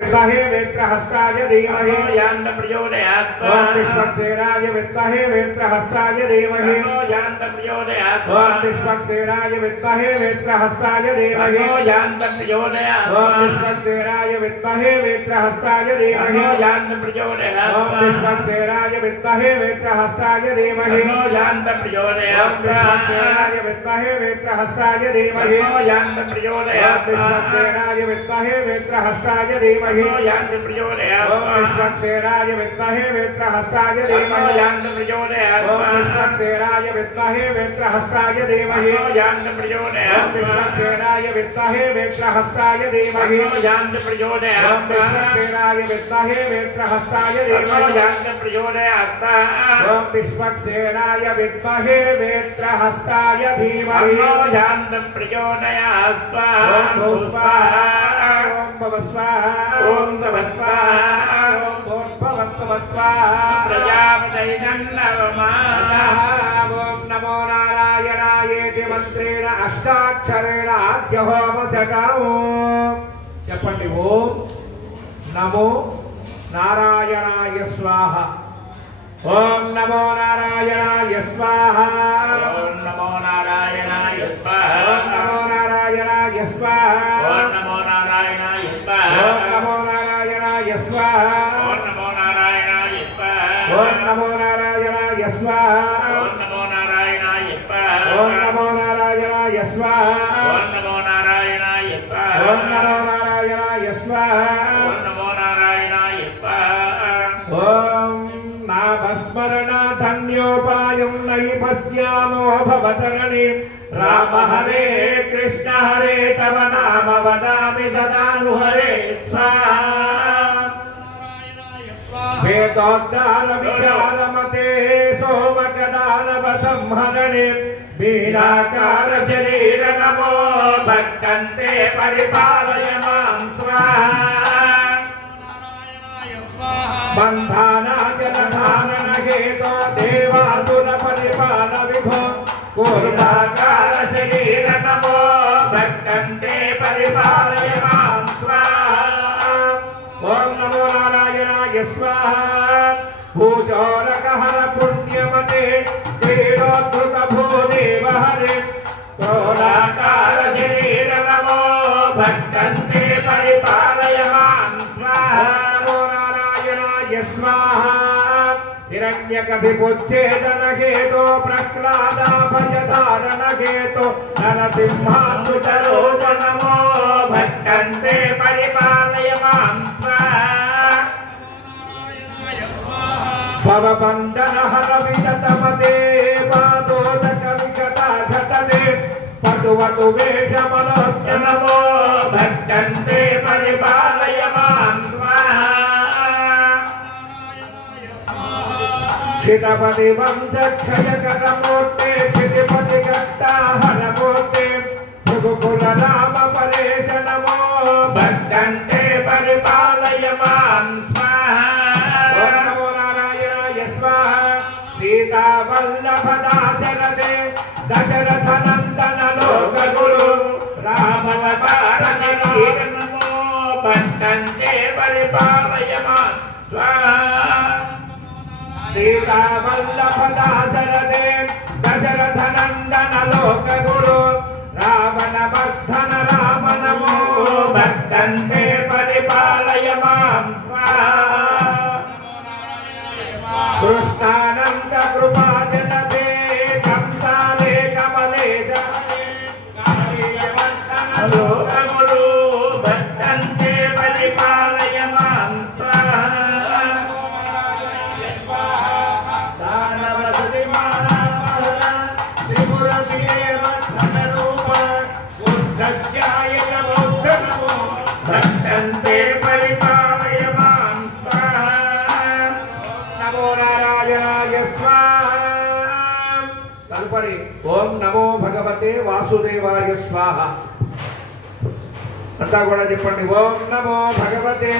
विद्महे वेत्रहस्ताय धीमहि यान्त प्रचोदयात् ओम विश्वक्सेनाय विद्महे वेत्रहस्ताय धीमहि यान्त प्रचोदयात् ओम विश्वक्सेनाय विद्महे वेत्रहस्ताय धीमहि यान्त प्रचोदयात् ओम विश्वक्सेनाय विद्महे वेत्रहस्ताय धीमहि यान्त प्रचोदयात् ओम विश्वक्सेनाय विद्महे वेत्रहस्ताय धीमहि यान्त प्रचोदयात् ओम विश्वक्सेनाय विद्महे वेत्रहस्ताय धीमहि यान्त प्रचोदयात् विश्वक्सेनाय विद्महे वेत्रहस्ताय धीमहि यान्त प्रचोदयात् ओम विश्वक्सेनाय विद्महे वेत्रहस्ताय धीमहि यान्त प्रचोदयात् ओम विश्वक्सेनाय विद्महे वेत्रहस्ताय धीमहि यान्त प्रचोदयात् ओम विश्वक्सेनाय विद्महे वेत्रहस्ताय धीमहि यान्त प्रचोदयात् ओम विश्वक्सेनाय विद्महे वेत्रहस्ताय धीमहि यान्त प्रचोदयात् ओम विश्वक्सेनाय विद्महे वेत्रहस्ताय धीमहि यान्त प्रचोदयात् ओम भूस्वाहा ओम भवस्वाहा ओम तपस्वाहा ओम भूर्भुवस्वाहा प्रजापतये नमः ओम नमो नारायणायेति मंत्रेण अष्टाक्षरेण आद्यहोमजगामो చెప్పండి ఓం నమో నారాయణాయ స్వాహ ఓం నమో నారాయణాయ స్వాహ ఓం నమో నారాయణాయ స్వాహ ఓం నమో నారాయణాయ స్వాహ ఓం నమో నారాయణాయ స్వాహ ఓం నమో నారాయణాయ స్వాహ ఓం నమో నారాయణాయ స్వాహ ఓం నమో నారాయణాయ స్వాహ ఓం నమో నారాయణాయ స్వాహ ఓం నమో నారాయణాయ స్వాహ ఓం నమో నారాయణాయ స్వాహ ఓం నమో నారాయణాయ స్వాహ ఓం నమో నారాయణాయ స్వాహ ఓం నామస్మరణ ధన్యోపాయం నై పశ్యామో భవతరణి రామ హరే కృష్ణ హరే తవ నామ వదామి దదాను హరే స్వాహా వేదోద్ధార విచారమతే సోమకదానవ సంహరణి వీరాకార శరీర నమో భక్తంతే పరిపాలయ మాం స్వాహా బంధానాజలధారణ హేతో దేవాతుల పరిపాల విభో కూర్మాకార శరీర నమో భక్తంతే పరిపాలయ మాం స్వాహా ఓం నమో నారాయణాయ స్వాహా భూజోరకహర పుణ్యమతే క్షీరోద్ధృత భూదేవ హరే క్రోడాకార శరీర నమో భక్తంతే పరిపాలయ మాం స్వాహా स्वाहा हिरण्यकपिपुच्छेदन हेतो प्रह्लादाभयधारण हेतो नरसिंहाद्भुतरूप नमो भक्तन्ते परिपालय मां स्वाहा भवबन्धनहर विगतमते पादोदक विगता घटते पटुवतु वेषमनोज्ञ नमो भक्तन्ते परिपालय मां स्वाहा क्षितपति वंश क्षयकर मूर्ते क्षितिपति कट्टाहर मूर्ते भृगुकुल राम परेश नमो भक्तन्ते परिपालय मां स्वाहा नमो नारायणाय स्वाहा सीता वल्लभ दाशरथे दशरथ नंदन लोकगुरु रामवतारण वीर नमो भक्तन्ते परिपालय मां स्वाहा सीता वल्लभ दाशरथे दशरथ नंदन लोकगुरु रावण बद्धन राम नमो भक्तन्ते परिपालय मां कृष्णानंद कृपा जलते कंसाले कमले लोकगुरु भक्तन्ते परिपालय मां भक्तन्ते परिपालय मां स्वाहा नमो नारायणाय स्वाहा तदुपरि ओम नमो भगवते वासुदेवाय स्वाहा अंता కూడా చెప్పండి ఓం నమో భగవతే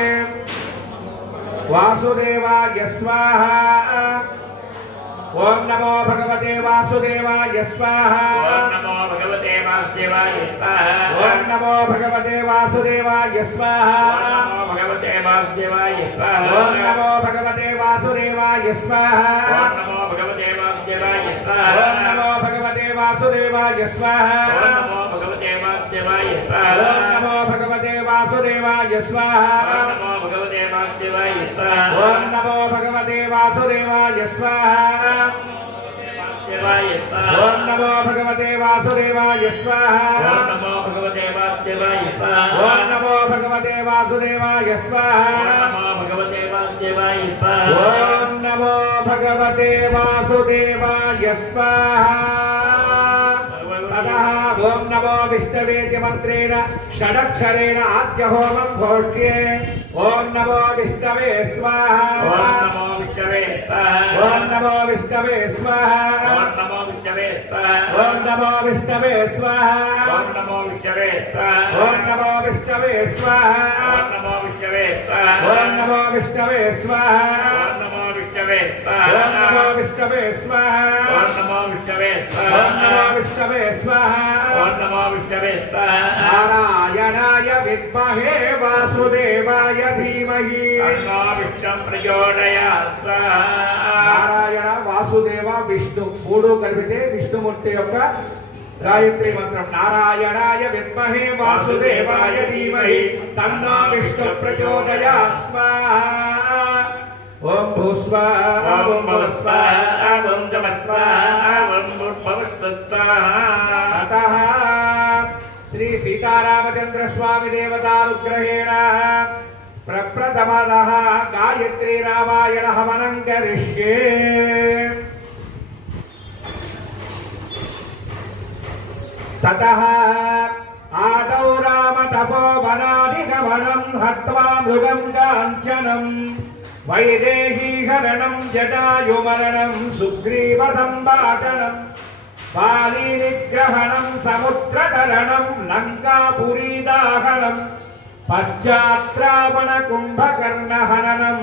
వాసుదేవాయ స్వాహా ఓం నమో భగవతే వాసుదేవాయ స్వాహా ఓం నమో భగవతే వాసుదేవాయ స్వాహా ఓం నమో భగవతే వాసుదేవాయ స్వాహా ఓం నమో భగవతే वासुदेवाय स्वाहा ओम नमो भगवते वासुदेवाय स्वाहा ओम नमो भगवते वासुदेवाय स्वाहा ओम नमो भगवते वासुदेवाय स्वाहा ओम नमो भगवते वासुदेवाय स्वाहा ओम नमो भगवते वासुदेवाय स्वाहा ओम नमो भगवते वासुदेवाय स्वाहा ओम नमो भगवते वासुदेवाय स्वाहा ओम नमो भगवते वासुदेवाय स्वाहा ओम नमो भगवते वासुदेवाय स्वाहा ओम नमो भगवते वासुदेवाय स्वाहा ओम नमो भगवते वासुदेवाय स्वाहा ओम नमो भगवते वासुदेवाय स्वाहा ततः ओम नमो विष्णवे च मंत्रेण षडक्षरेण आद्य होमं घोष्ये ओम नमो विष्णवे स्वाहा ओम नमो विष्णवे स्वाहा ओम नमो विष्णवे स्वाहा ओम नमो विष्णवे स्वाहा ओम नमो विष्णवे स्वाहा ओम नमो विष्णवे स्वाहा ओम नमो विष्णवे स्वाहा ओम नमो विष्णवे स्वाहा ओम नमो विष्णवे स्वाहा ओम नमो विष्णवे स्वाहा ओम नमो विष्णवे स्वाहा ओम नमो विष्णवे स्वाहा ओम नमो विष्णवे स्वाहा ओम नमो विष्णवे स्वाहा नारायणाय विद्महे वासुदेवाय धीमहि तन्नो विष्णुं प्रचोदयात् स्वाहा నారాయణ వాసుదేవ విష్ణు మూడు కలిపితే విష్ణుమూర్తి యొక్క గాయత్రి మంత్రం నారాయణాయ విద్మహే వాసుదేవాయ ధీమహి తన్నో విష్ణు ప్రచోదయాత్ స్వాహా ఓం భూస్వాహా ఓం భవస్వాహా ఓం జమస్వాహా ఓం భూర్భవస్వాహా అతః శ్రీ సీతారామచంద్ర స్వామి దేవతానుగ్రహేణ ప్రప్రథమదః గాయత్రీ రామాయణ హవనం కరిష్యే తతః ఆదౌ రామ తపోవనాధిగమనం హత్వా మృగం కాంచనం వైదేహీహరణం జటాయుమరణం సుగ్రీవ సంభాషణం బాలీ నిగ్రహణం సముద్రతరణం లంకాపురీదాహనం పశ్చాత్రావణ కుంభకర్ణహననం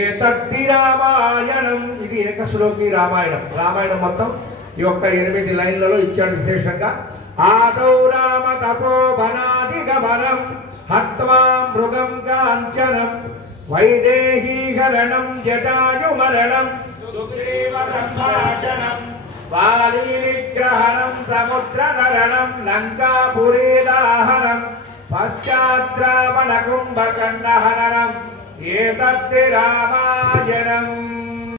ఏతద్ధి రామాయణం. ఇది ఏకశ్లోకి రామాయణం. రామాయణం మొత్తం ఈ యొక్క 8 లైన్లలో ఇచ్చాడు విశేషంగా. ఆదౌ రామ తపోవనాధిగమనం హత్వా మృగం కాంచనం వైదేహీహరణం జటాయుమరణం సుగ్రీవ సంభాషణం బాలీ నిగ్రహణం సముద్రతరణం లంకాపురీదాహనం పశ్చాత్రావణ కుంభకర్ణహననం ఏతద్ధి రామాయణం.